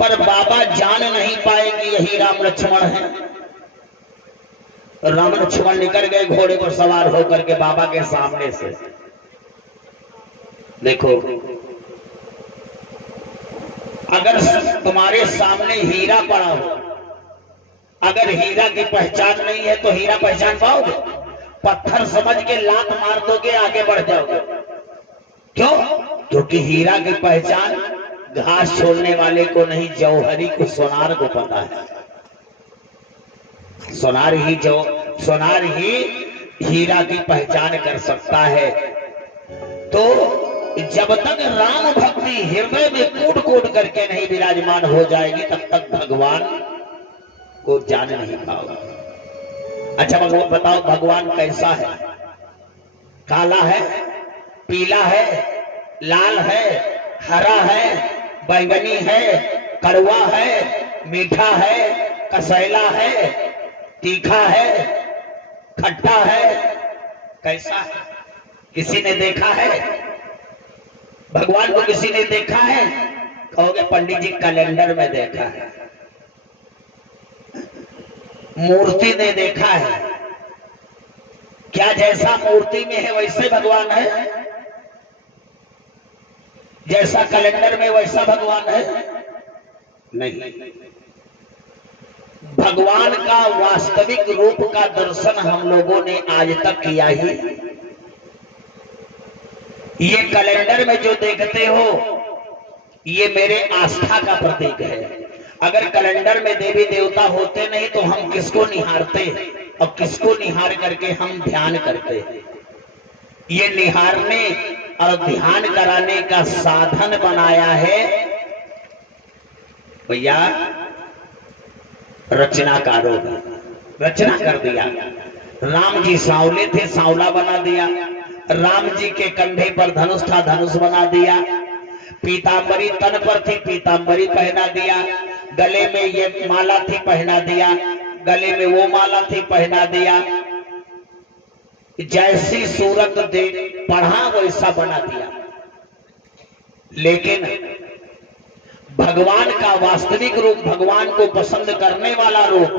पर बाबा जान नहीं पाए कि यही राम लक्ष्मण है। राम लक्ष्मण निकल गए घोड़े पर सवार होकर के बाबा के सामने से। देखो, अगर तुम्हारे सामने हीरा पड़ा हो, अगर हीरा की पहचान नहीं है तो हीरा पहचान पाओगे? पत्थर समझ के लात मार दोगे, आगे बढ़ जाओगे। क्यों? क्योंकि हीरा की पहचान घास छोड़ने वाले को नहीं, जौहरी को, सोनार को पता है। सोनार ही हीरा की पहचान कर सकता है। तो जब तक राम भक्ति हृदय में कूट कूट करके नहीं विराजमान हो जाएगी, तब तक भगवान को जान नहीं पाओगे। अच्छा बताओ, भगवान कैसा है? काला है, पीला है, लाल है, हरा है, बैंगनी है, कड़वा है, मीठा है, कसैला है, तीखा है, खट्टा है? कैसा है? किसी ने देखा है भगवान को? किसी ने देखा है? कहोगे पंडित जी कैलेंडर में देखा है, मूर्ति ने देखा है। क्या जैसा मूर्ति में है वैसे भगवान है? जैसा कैलेंडर में वैसा भगवान है? नहीं। भगवान का वास्तविक रूप का दर्शन हम लोगों ने आज तक किया ही। ये कैलेंडर में जो देखते हो, ये मेरे आस्था का प्रतीक है। अगर कैलेंडर में देवी देवता होते नहीं तो हम किसको निहारते, और किसको निहार करके हम ध्यान करते? ये निहारने और ध्यान कराने का साधन बनाया है भैया रचनाकारों ने। रचना कर दिया। राम जी सांवले थे, सांवला बना दिया। राम जी के कंधे पर धनुष था, धनुष बना दिया। पीतांबरी तन पर थी, पीतांबरी पहना दिया। गले में ये माला थी, पहना दिया। गले में वो माला थी, पहना दिया। जैसी सूरत दे पढ़ा वैसा बना दिया। लेकिन भगवान का वास्तविक रूप, भगवान को पसंद करने वाला रूप,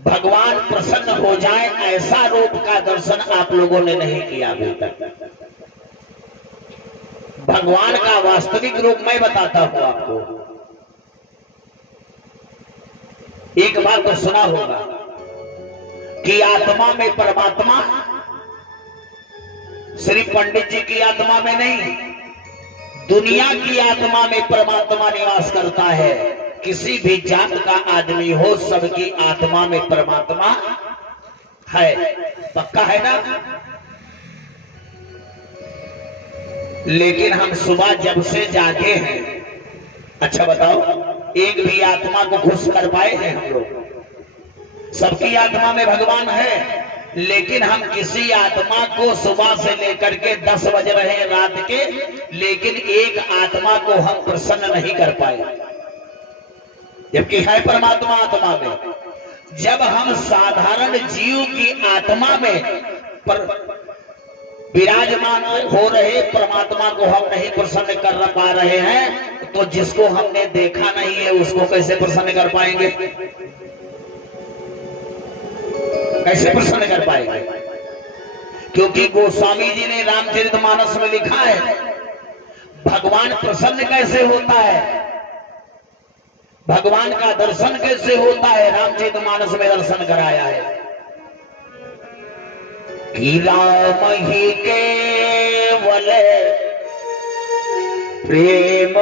भगवान प्रसन्न हो जाए ऐसा रूप का दर्शन आप लोगों ने नहीं किया अभी तक। भगवान का वास्तविक रूप मैं बताता हूं आपको। एक बार तो सुना होगा कि आत्मा में परमात्मा सिर्फ पंडित जी की आत्मा में नहीं, दुनिया की आत्मा में परमात्मा निवास करता है। किसी भी जात का आदमी हो, सबकी आत्मा में परमात्मा है। पक्का है ना? लेकिन हम सुबह जब से जागे हैं, अच्छा बताओ, एक भी आत्मा को खुश कर पाए हैं हम लोग? सबकी आत्मा में भगवान है, लेकिन हम किसी आत्मा को सुबह से लेकर के 10 बज रहे हैं रात के, लेकिन एक आत्मा को हम प्रसन्न नहीं कर पाए, जबकि है परमात्मा आत्मा में। जब हम साधारण जीव की आत्मा में विराजमान हो रहे परमात्मा को हम नहीं प्रसन्न कर पा रहे हैं, तो जिसको हमने देखा नहीं है उसको कैसे प्रसन्न कर पाएंगे? कैसे प्रसन्न कर पाएंगे? क्योंकि गोस्वामी जी ने रामचरितमानस में लिखा है, भगवान प्रसन्न कैसे होता है, भगवान का दर्शन कैसे होता है, रामचरितमानस में दर्शन कराया है कि राम ही केवल प्रेम